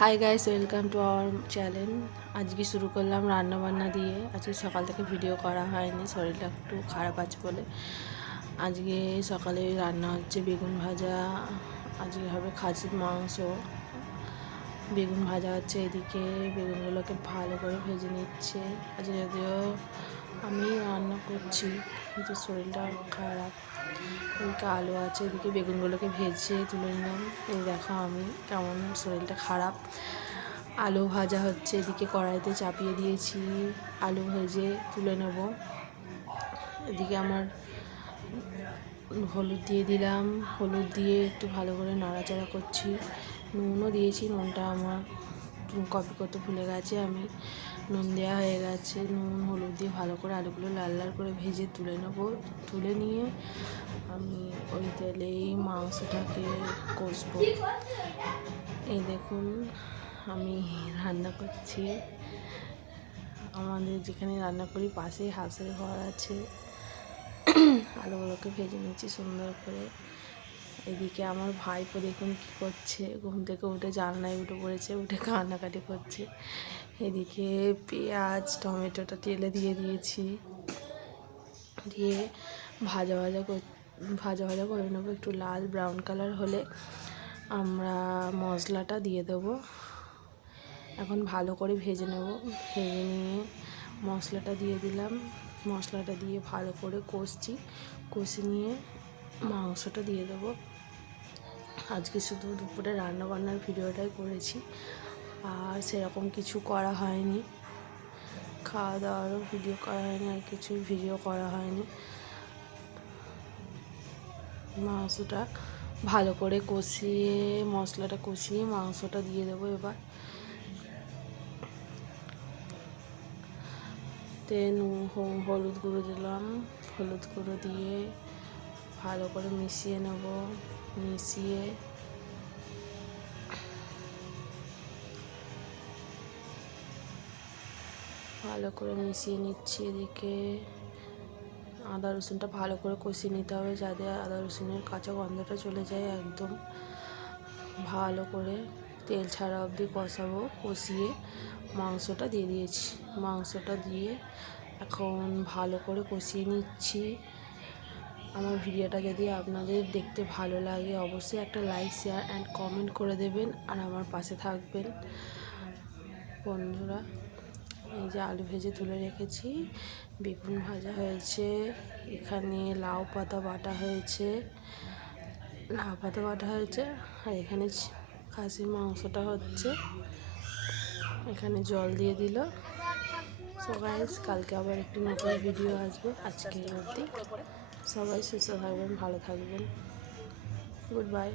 Hi guys welcome to our channel আজকে শুরু করলাম? রান্না বান্না দিয়ে। আজকে সকাল থেকে ভিডিও করা হয়নি, শরীরটা একটু খারাপ আছে বলে। আজকে সকালে রান্না হচ্ছে বেগুন ভাজা, আজকে হবে খাসির মাংস। বেগুন ভাজা হচ্ছে এদিকে, বেগুনগুলোকে ভালো করে ভেজে নিচ্ছে। আজকে যদিও আমি রান্না করছি, কিন্তু শরীরটা খারাপ। এদিকে আলু আছে, এদিকে বেগুনগুলোকে ভেজে তুলে নিলাম। এই দেখো আমি কেমন শরীরটা খারাপ। আলু ভাজা হচ্ছে, এদিকে কড়াইতে চাপিয়ে দিয়েছি। আলু ভেজে তুলে নেব। এদিকে আমার হলুদ দিয়ে দিলাম। হলুদ দিয়ে একটু ভালো করে নাড়াচাড়া করছি। নুনও দিয়েছি, নুনটা আমার কপি করতে ভুলে গেছে আমি। নুন দেওয়া হয়ে গেছে। নুন, হলুদ দিয়ে ভালো করে আলুগুলো লাল লাল করে ভেজে তুলে নেব। তুলে নিয়ে আমি ওই তেলেই মাংসটাকে কষবো। এই দেখুন, আমি রান্না করছি। আমাদের যেখানে রান্না করি, পাশেই হাঁসের ঘর আছে। আলুগুলোকে ভেজে নিচ্ছি সুন্দর করে। এদিকে আমার ভাইপো দেখুন কী করছে। ঘুম থেকে উঠে জানলায় উঠে পড়েছে, উঠে কান্নাকাটি করছে। এদিকে পেঁয়াজ, টমেটোটা তেলে দিয়ে দিয়েছি। দিয়ে ভাজা ভাজা কর, ভাজা ভাজা করে নেব, একটু লাল ব্রাউন কালার হলে আমরা মশলাটা দিয়ে দেবো। এখন ভালো করে ভেজে নেব। ভেজে নিয়ে মশলাটা দিয়ে দিলাম। মশলাটা দিয়ে ভালো করে কষছি। কষে নিয়ে মাংসটা দিয়ে দেবো। আজকে শুধু দুপুরে রান্না বান্নার ভিডিওটাই করেছি। আর সেরকম কিছু করা হয়নি। খাওয়া দাওয়ারও ভিডিও করা হয়নি, আর কিছু ভিডিও করা হয়নি। মাংসটা ভালো করে কষিয়ে, মশলাটা কষিয়ে মাংসটা দিয়ে দেবো এবার। তেন হলুদ গুঁড়ো দিলাম। হলুদ গুঁড়ো দিয়ে ভালো করে মিশিয়ে নেব। মিশিয়ে ভালো করে মিশিয়ে নিচ্ছি এদিকে। আদা রসুনটা ভালো করে কষিয়ে নিতে হবে যাতে আদা রসুনের কাঁচা গন্ধটা চলে যায় একদম। ভালো করে তেল ছাড়া অবধি কষাবো, কষিয়ে মাংসটা দিয়ে দিয়েছি। মাংসটা দিয়ে এখন ভালো করে কষিয়ে নিচ্ছি। আমার ভিডিওটা যদি আপনাদের দেখতে ভালো লাগে, অবশ্যই একটা লাইক শেয়ার অ্যান্ড কমেন্ট করে দেবেন আর আমার পাশে থাকবেন। বন্ধুরা, এই যে আলু ভেজে তুলে রেখেছি, বেগুন ভাজা হয়েছে, এখানে লাউ পাতা বাটা হয়েছে, লাউ পাতা বাটা হয়েছে, আর এখানে খাসির মাংসটা হচ্ছে, এখানে জল দিয়ে দিল। সো গাইস কালকে আবার একটি নতুন ভিডিও আসবে, আজকের অবধি সবাই সুস্থ থাকবেন ভালো থাকবেন। Good bye